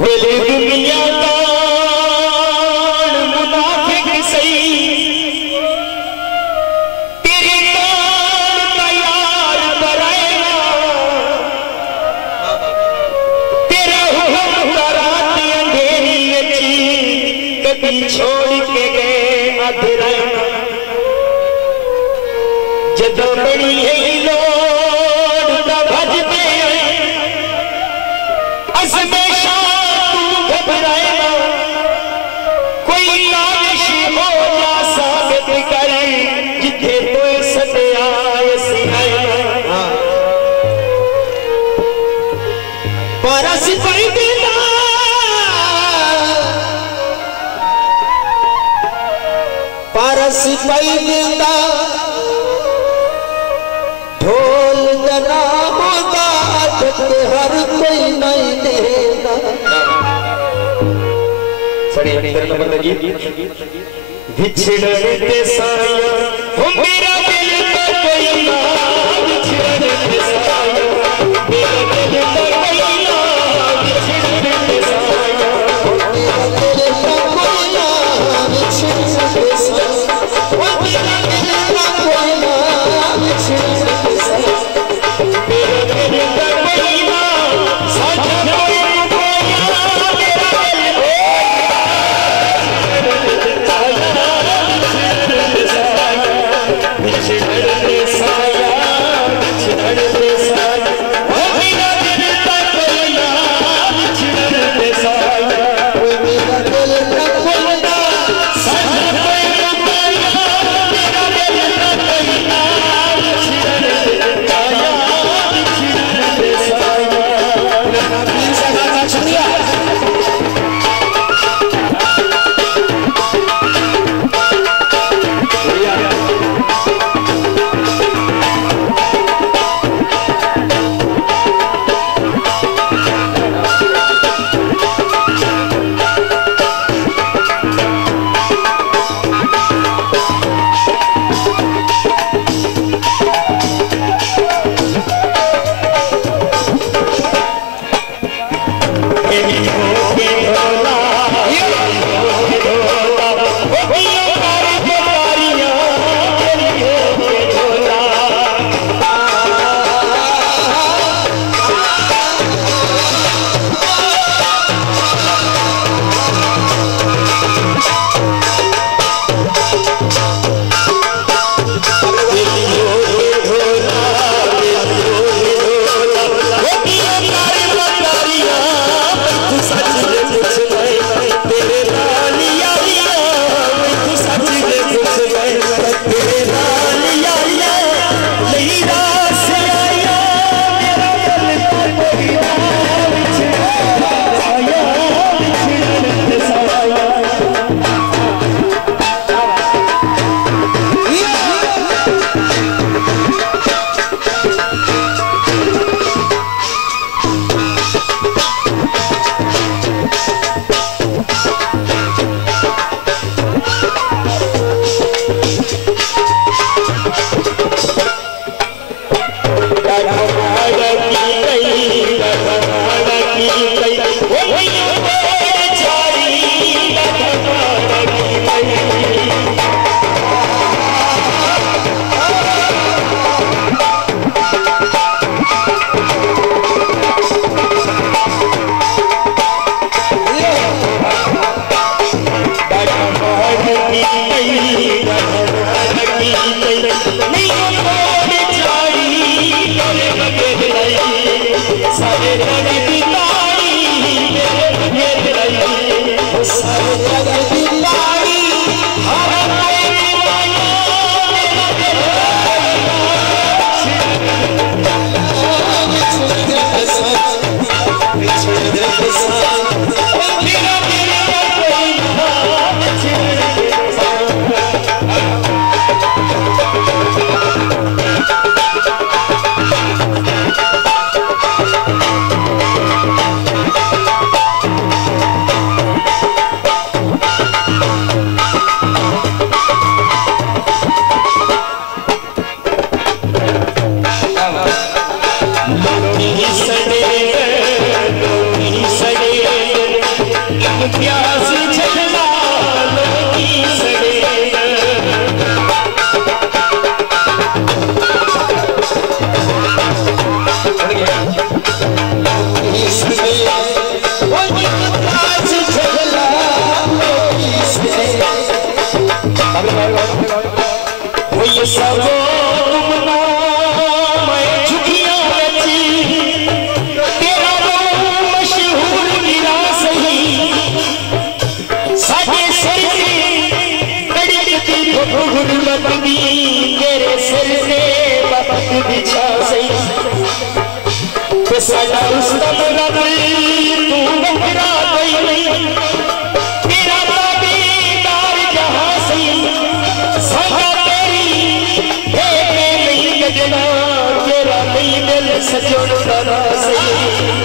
दिल दुनिया का मुनाफिक सही तेरे का यार बराएगा तेरा हुक्म रात अंधेरी कभी छोड़ के गए अधराएगा जदों बड़ी है लोड़ का भजते असमेशा तू घबराएगा कोई लाश हो जा साबित कर जिथे तो सदया सिहाएगा परस पैदा परस पैदा ढोल जना होता हर कोई नहीं देगा बिछड़ते साया हो मेरा दिल का कोई ना बिछड़ते साया मेरा दिल का कोई ना बिछड़ते साया मेरा दिल का कोई ना बिछड़ते साया मेरा दिल का कोई ना बिछड़ते साया मेरा दिल का कोई ना साझा बिछा सही ते साडा उस्तम रब तू वखरा गई तेरा ताबीदार जहां सही साडा तेरी है नहीं गजना तेरा नहीं दिल सजन दा सही